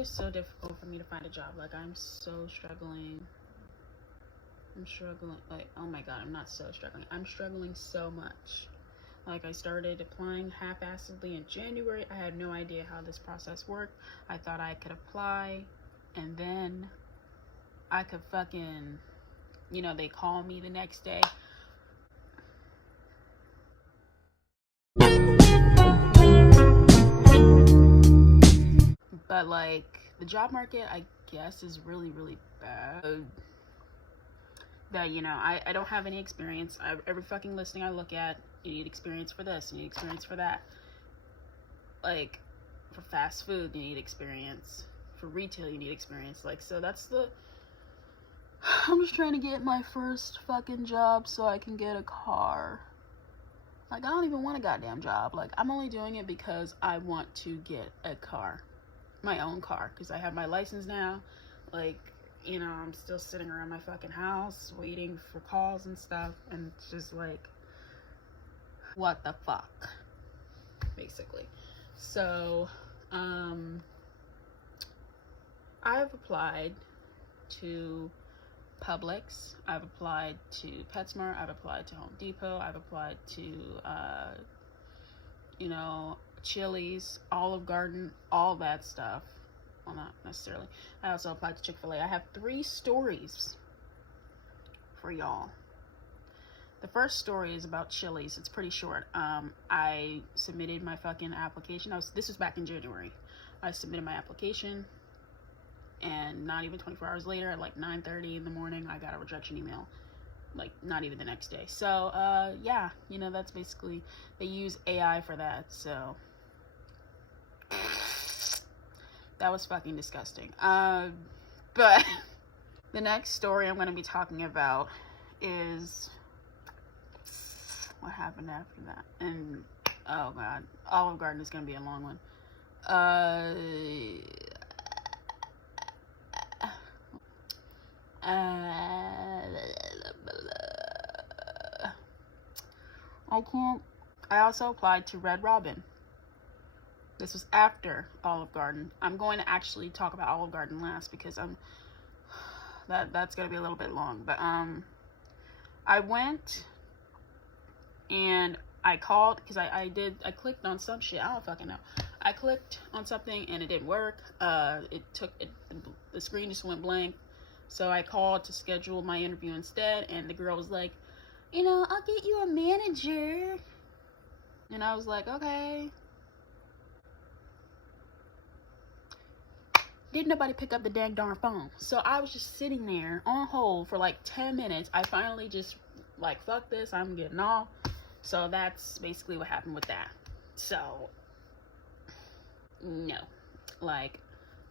is so difficult for me to find a job. Like, I'm so struggling. I'm struggling. Like, oh my god, I'm not so struggling. I'm struggling so much. Like, I started applying half-assedly in January. I had no idea how this process worked. I thought I could apply and then I could fucking, you know, they call me the next day. But like, the job market, I guess, is really, really bad. That, you know, I don't have any experience. Every fucking listing I look at, you need experience for this, you need experience for that. Like, for fast food, you need experience. For retail, you need experience. Like, so that's the... I'm just trying to get my first fucking job so I can get a car. Like, I don't even want a goddamn job. Like, I'm only doing it because I want to get a car. My own car. Because I have my license now. Like, you know, I'm still sitting around my fucking house waiting for calls and stuff. And it's just like, what the fuck? Basically. So, I've applied to Publix, I've applied to PetSmart, I've applied to Home Depot, I've applied to, you know, Chili's, Olive Garden, all that stuff. Well, not necessarily. I also applied to Chick-fil-A. I have 3 stories for y'all. The first story is about Chili's. It's pretty short. I submitted my fucking application. This was back in January. I submitted my application, and not even 24 hours later, at like 9:30 in the morning, I got a rejection email. Like, not even the next day. So, yeah, you know, that's basically, they use AI for that, so that was fucking disgusting. But the next story I'm going to be talking about is what happened after that. And, oh god, Olive Garden is going to be a long one. I also applied to Red Robin. This was after Olive Garden. I'm going to actually talk about Olive Garden last because that's gonna be a little bit long. But I went and I called because I clicked on some shit. I don't fucking know. I clicked on something and it didn't work. The screen just went blank. So I called to schedule my interview instead, and the girl was like, you know, I'll get you a manager. And I was like, okay. Didn't nobody pick up the dang darn phone. So I was just sitting there on hold for like 10 minutes. I finally just like, fuck this, I'm getting off. So that's basically what happened with that. So, no. Like,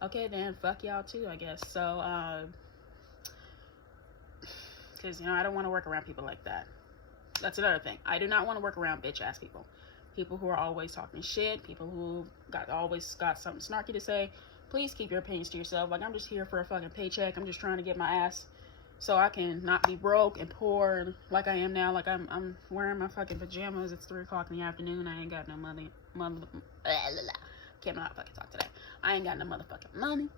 okay then, fuck y'all too, I guess. So, because, you know, I don't want to work around people like that. That's another thing. I do not want to work around bitch ass people. People who are always talking shit. People who always got something snarky to say. Please keep your opinions to yourself. Like, I'm just here for a fucking paycheck. I'm just trying to get my ass so I can not be broke and poor like I am now. Like, I'm wearing my fucking pajamas. It's 3 o'clock in the afternoon. I ain't got no money. Can't not fucking talk today. I ain't got no motherfucking money.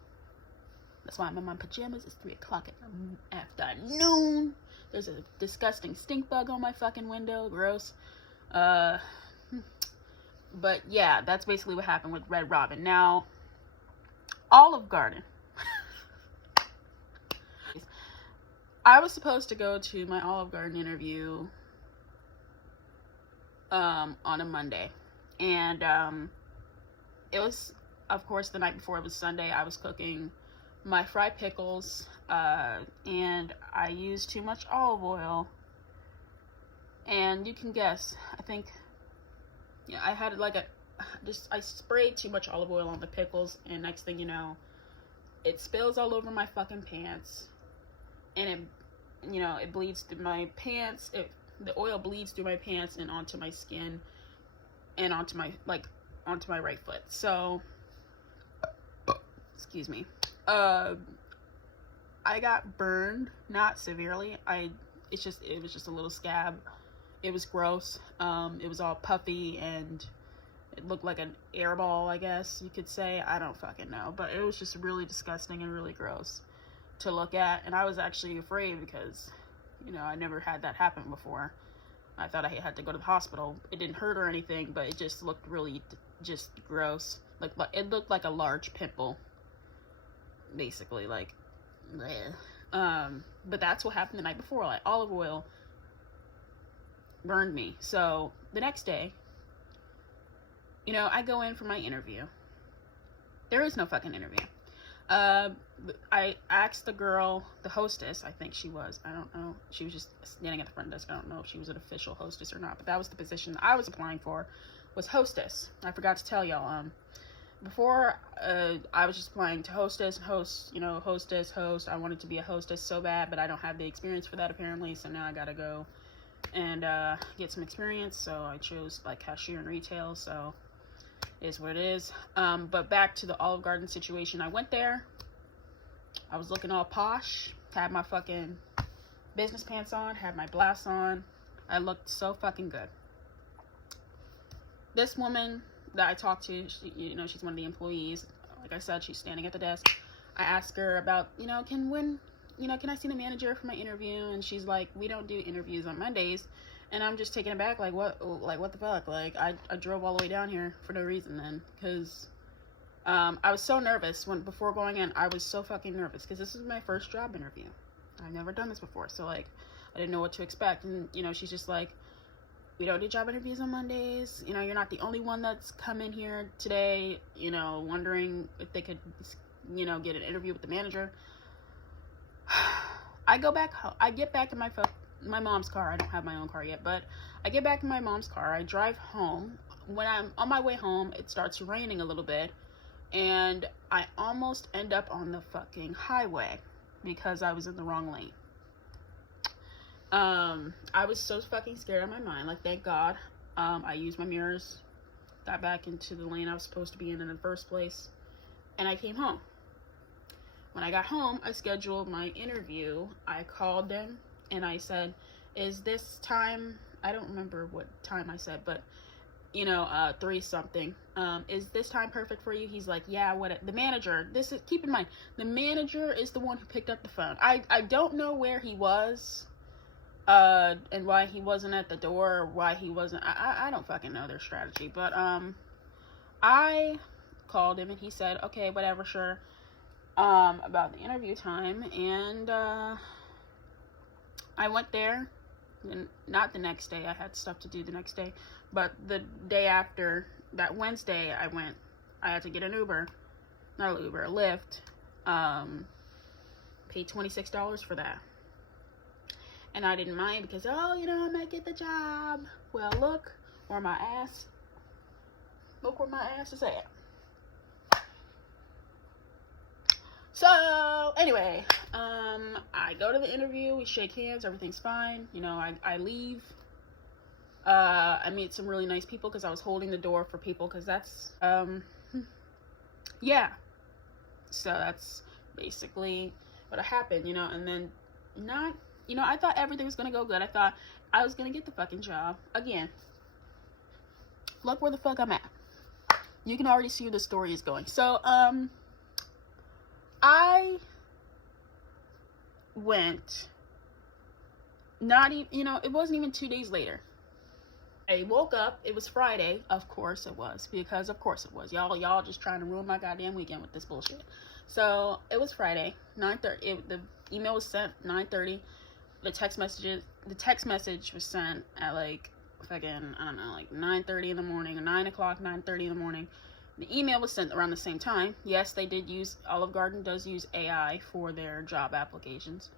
That's why I'm in my pajamas. It's 3 o'clock in the afternoon. There's a disgusting stink bug on my fucking window. Gross. But yeah, that's basically what happened with Red Robin. Now, Olive Garden. I was supposed to go to my Olive Garden interview on a Monday. And it was, of course, the night before. It was Sunday. I was cooking my fried pickles, and I used too much olive oil. And you can guess, I think, yeah, I had like I sprayed too much olive oil on the pickles, and next thing you know, it spills all over my fucking pants, and it, you know, it bleeds through my pants. The oil bleeds through my pants and onto my skin, and onto my right foot. So, excuse me. I got burned, not severely. It was just a little scab. It was gross. It was all puffy, and It looked like an air ball, I guess you could say. I don't fucking know. But it was just really disgusting and really gross to look at. And I was actually afraid because, you know, I never had that happen before. I thought I had to go to the hospital. It didn't hurt or anything, but it just looked really just gross. Like it looked like a large pimple, basically. Like, bleh. But that's what happened the night before. Like, olive oil burned me. So the next day, you know, I go in for my interview. There is no fucking interview. I asked the girl, the hostess, I think she was, I don't know, she was just standing at the front desk. I don't know if she was an official hostess or not, but that was the position I was applying for, was hostess. I forgot to tell y'all, before, I was just applying to hostess, host, you know, hostess, host. I wanted to be a hostess so bad, but I don't have the experience for that apparently, so now I gotta go and get some experience. So I chose like cashier and retail, so is what it is. But back to the Olive Garden situation. I went there, I was looking all posh, had my fucking business pants on, had my blouse on. I looked so fucking good. This woman that I talked to, she, you know, she's one of the employees. Like I said, she's standing at the desk. I asked her about, you know, can I see the manager for my interview? And she's like, we don't do interviews on Mondays. And I'm just taken aback, like, what the fuck? Like, I drove all the way down here for no reason then, because I was so nervous before going in. I was so fucking nervous, because this is my first job interview. I've never done this before, so, like, I didn't know what to expect. And, you know, she's just like, we don't do job interviews on Mondays. You know, you're not the only one that's come in here today, you know, wondering if they could, you know, get an interview with the manager. I go back home. I get back in my mom's car. I don't have my own car yet, but I get back in my mom's car. I drive home. When I'm on my way home, it starts raining a little bit, and I almost end up on the fucking highway because I was in the wrong lane. I was so fucking scared out of my mind. Like, thank God, I used my mirrors, got back into the lane I was supposed to be in the first place, and I came home. When I got home, I scheduled my interview. I called them and I said, is this time, I don't remember what time I said, but, you know, 3 something. Is this time perfect for you? He's like, yeah, the manager, keep in mind, the manager is the one who picked up the phone. I don't know where he was, and why he wasn't at the door, or why he wasn't, I don't fucking know their strategy, but, I called him and he said, okay, whatever, sure. About the interview time, and I went there, and not the next day, I had stuff to do the next day, but the day after, that Wednesday, I had to get an Uber, not an Uber, a Lyft, paid $26 for that, and I didn't mind, because, oh, you know, I might get the job. Well, look where my ass is at. So, anyway, I go to the interview, we shake hands, everything's fine, you know, I leave, I meet some really nice people, because I was holding the door for people, because that's, yeah, so that's basically what happened, you know, and then you know, I thought everything was gonna go good. I thought I was gonna get the fucking job, again, look where the fuck I'm at. You can already see where the story is going. So, I went, not even, you know, it wasn't even 2 days later. I woke up, it was Friday, of course it was, because of course it was. Y'all just trying to ruin my goddamn weekend with this bullshit. So, it was Friday, 9:30, the email was sent 9:30, the text message was sent at like, fucking, I don't know, like 9:30 in the morning, or 9 o'clock, 9:30 in the morning. The email was sent around the same time. Yes, they did use, Olive Garden does use AI for their job applications.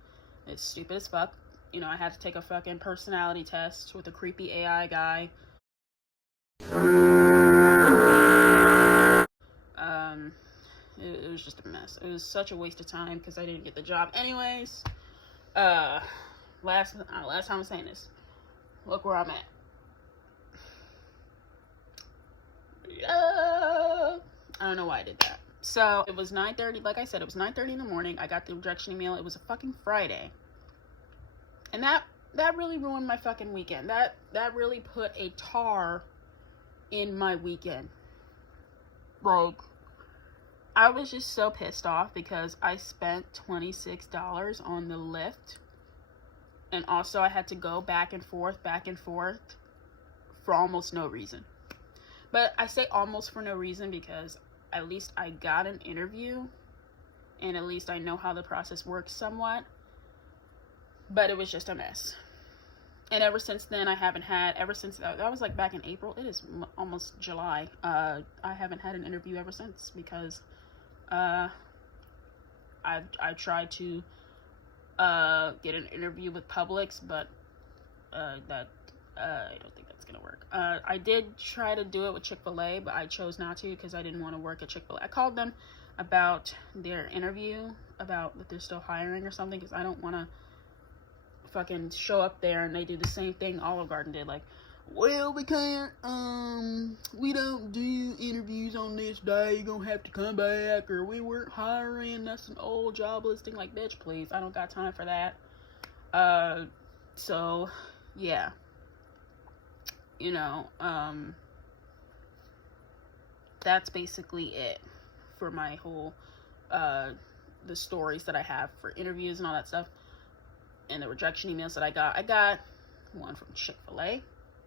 It's stupid as fuck. You know, I had to take a fucking personality test with a creepy AI guy. It was just a mess. It was such a waste of time, because I didn't get the job anyways. Last time I'm saying this. Look where I'm at. I don't know why I did that. So it was 9:30, like I said, it was 9:30 in the morning. I got the rejection email. It was a fucking Friday. And that really ruined my fucking weekend. That really put a tar in my weekend. Like, I was just so pissed off because I spent $26 on the Lyft, and also I had to go back and forth for almost no reason. But I say almost for no reason because at least I got an interview, and at least I know how the process works somewhat. But it was just a mess. And ever since then, I haven't had, ever since, that was like back in April, it is almost July, I haven't had an interview ever since because I tried to get an interview with Publix, but I don't think that's gonna work. I did try to do it with Chick-fil-A, but I chose not to because I didn't want to work at Chick-fil-A. I called them about their interview, about that they're still hiring or something, because I don't want to fucking show up there and they do the same thing Olive Garden did, like, well, we can't, we don't do interviews on this day, you're gonna have to come back, or we weren't hiring, that's an old job listing. Like, bitch, please, I don't got time for that. So, yeah, you know, that's basically it for my whole, the stories that I have for interviews and all that stuff. And the rejection emails that I got one from Chick-fil-A,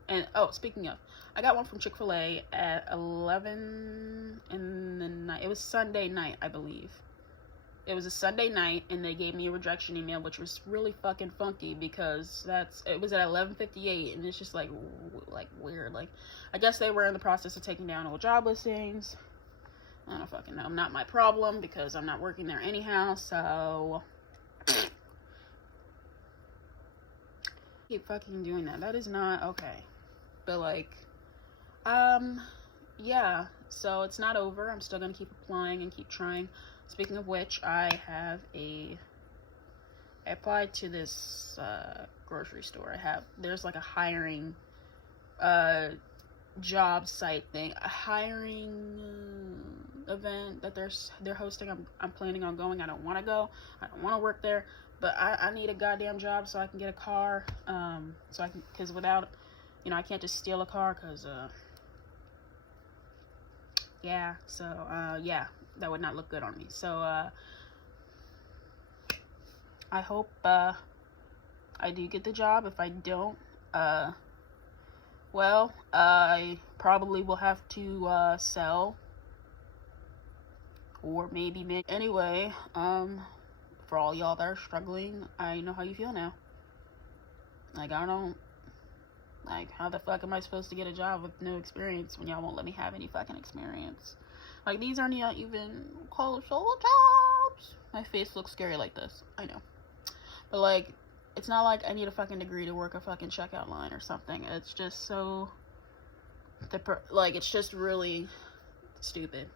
and oh, speaking of, I got one from Chick-fil-A at 11 in the night. It was Sunday night, I believe. It was a Sunday night, and they gave me a rejection email, which was really fucking funky because it was at 11:58, and it's just like weird. Like, I guess they were in the process of taking down old job listings. I don't fucking know. Not my problem because I'm not working there anyhow, so keep fucking doing that. That is not okay. But like, yeah, so it's not over. I'm still gonna keep applying and keep trying. Speaking of which, I applied to this grocery store. There's like a hiring job site thing, a hiring event that they're hosting. I'm planning on going. I don't want to go. I don't want to work there. But I need a goddamn job so I can get a car, so I can, because without, you know, I can't just steal a car, because, yeah, so, yeah, that would not look good on me. So, I hope, I do get the job. If I don't, well, I probably will have to, sell, or maybe make, anyway, for all y'all that are struggling, I know how you feel now. Like, I don't, like, how the fuck am I supposed to get a job with no experience when y'all won't let me have any fucking experience? Like, these aren't even college jobs. My face looks scary like this, I know. But, like, it's not like I need a fucking degree to work a fucking checkout line or something. It's just so, like, it's just really stupid,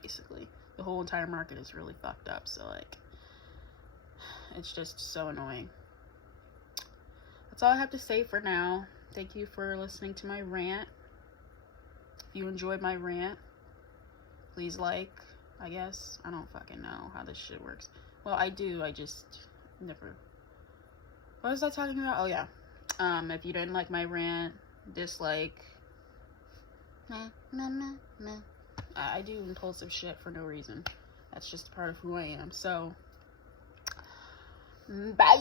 basically. The whole entire market is really fucked up, so, like, it's just so annoying. That's all I have to say for now. Thank you for listening to my rant. If you enjoyed my rant, please like, I guess. I don't fucking know how this shit works. Well, I do. I just never. What was I talking about? Oh, yeah. If you didn't like my rant, dislike. I do impulsive shit for no reason. That's just part of who I am. So, bye.